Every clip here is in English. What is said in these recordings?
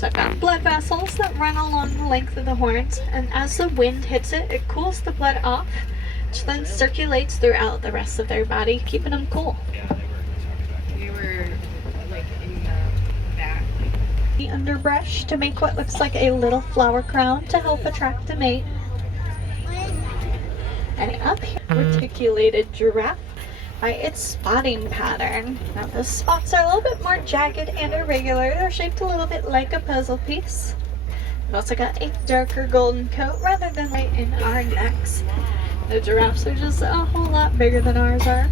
So I've got blood vessels that run along the length of the horns, and as the wind hits it, it cools the blood off, which then circulates throughout the rest of their body, keeping them cool. We were like in the back. The underbrush to make what looks like a little flower crown to help attract a mate. And up here, reticulated giraffe by its spotting pattern. Now the spots are a little bit more jagged and irregular. They're shaped a little bit like a puzzle piece. We've also got a darker golden coat rather than right in our necks. The giraffes are just a whole lot bigger than ours are.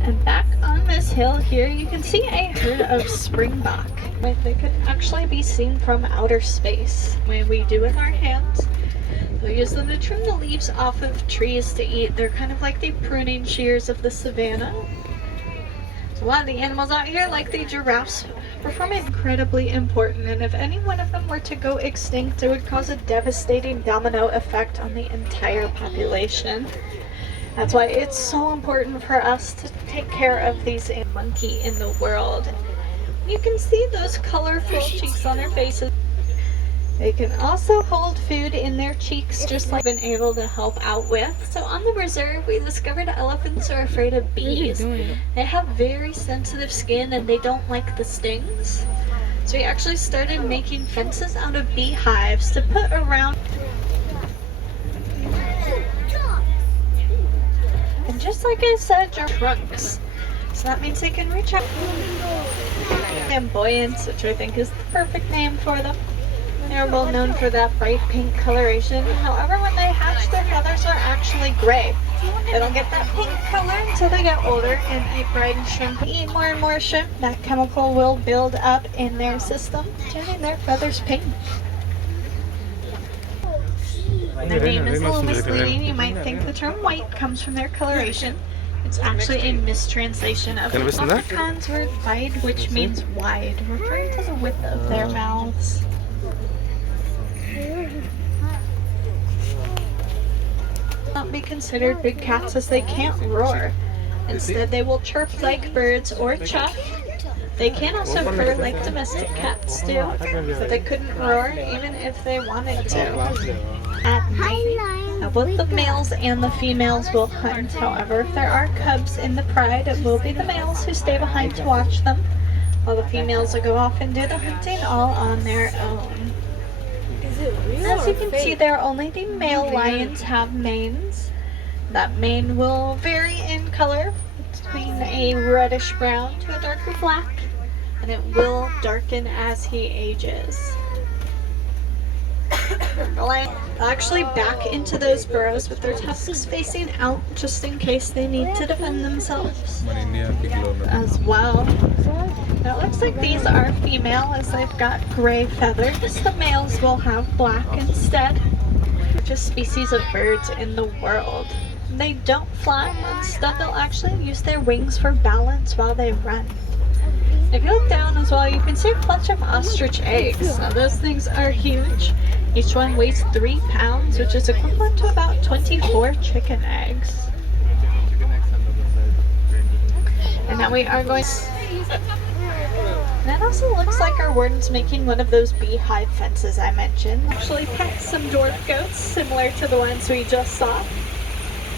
And back on this hill here, you can see a herd of springbok. They could actually be seen from outer space. When we do with our hands, we'll use them to trim the leaves off of trees to eat. They're kind of like the pruning shears of the savannah. So a lot of the animals out here, like the giraffes, perform incredibly important, and if any one of them were to go extinct, it would cause a devastating domino effect on the entire population. That's why it's so important for us to take care of these monkey in the world. You can see those colorful cheeks on their faces. They can also hold food in their cheeks, just like I've been able to help out with. So on the reserve, we discovered elephants are afraid of bees. They have very sensitive skin and they don't like the stings. So we actually started making fences out of beehives to put around. And just like I said, your trunks. So that means they can reach out. Flamboyants, which I think is the perfect name for them. They're well known for that bright pink coloration. However, when they hatch, their feathers are actually gray. They don't get that pink color until they get older and eat bright shrimp. Eat more and more shrimp, that chemical will build up in their system, turning their feathers pink. Their name is a little misleading. You might think the term white comes from their coloration. It's actually a mistranslation of the leprechaun's word wide, which means wide, referring to the width of their mouths. Not be considered big cats as they can't roar. Instead, they will chirp like birds or chuff. They can also purr like domestic cats do, but they couldn't roar even if they wanted to. At night, both the males and the females will hunt. However, if there are cubs in the pride, it will be the males who stay behind to watch them, while the females will go off and do the hunting all on their own. As you can see there, only the male lions have manes. That mane will vary in color between a reddish brown to a darker black, and it will darken as he ages. The lions actually back into those burrows with their tusks facing out just in case they need to defend themselves as well. Now it looks like these are female as they've got gray feathers. The males will have black instead. Largest species of birds in the world. They don't fly, instead they'll actually use their wings for balance while they run. If you look down as well, you can see a clutch of ostrich eggs. Now those things are huge. Each one weighs 3 pounds, which is equivalent to about 24 chicken eggs. And now we are going. And it also looks like our warden's making one of those beehive fences I mentioned. Actually pet some dwarf goats similar to the ones we just saw.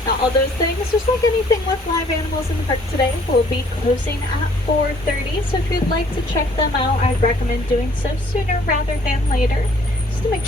Now all those things, just like anything with live animals in the park today, will be closing at 4:30. So if you'd like to check them out, I'd recommend doing so sooner rather than later, just to make sure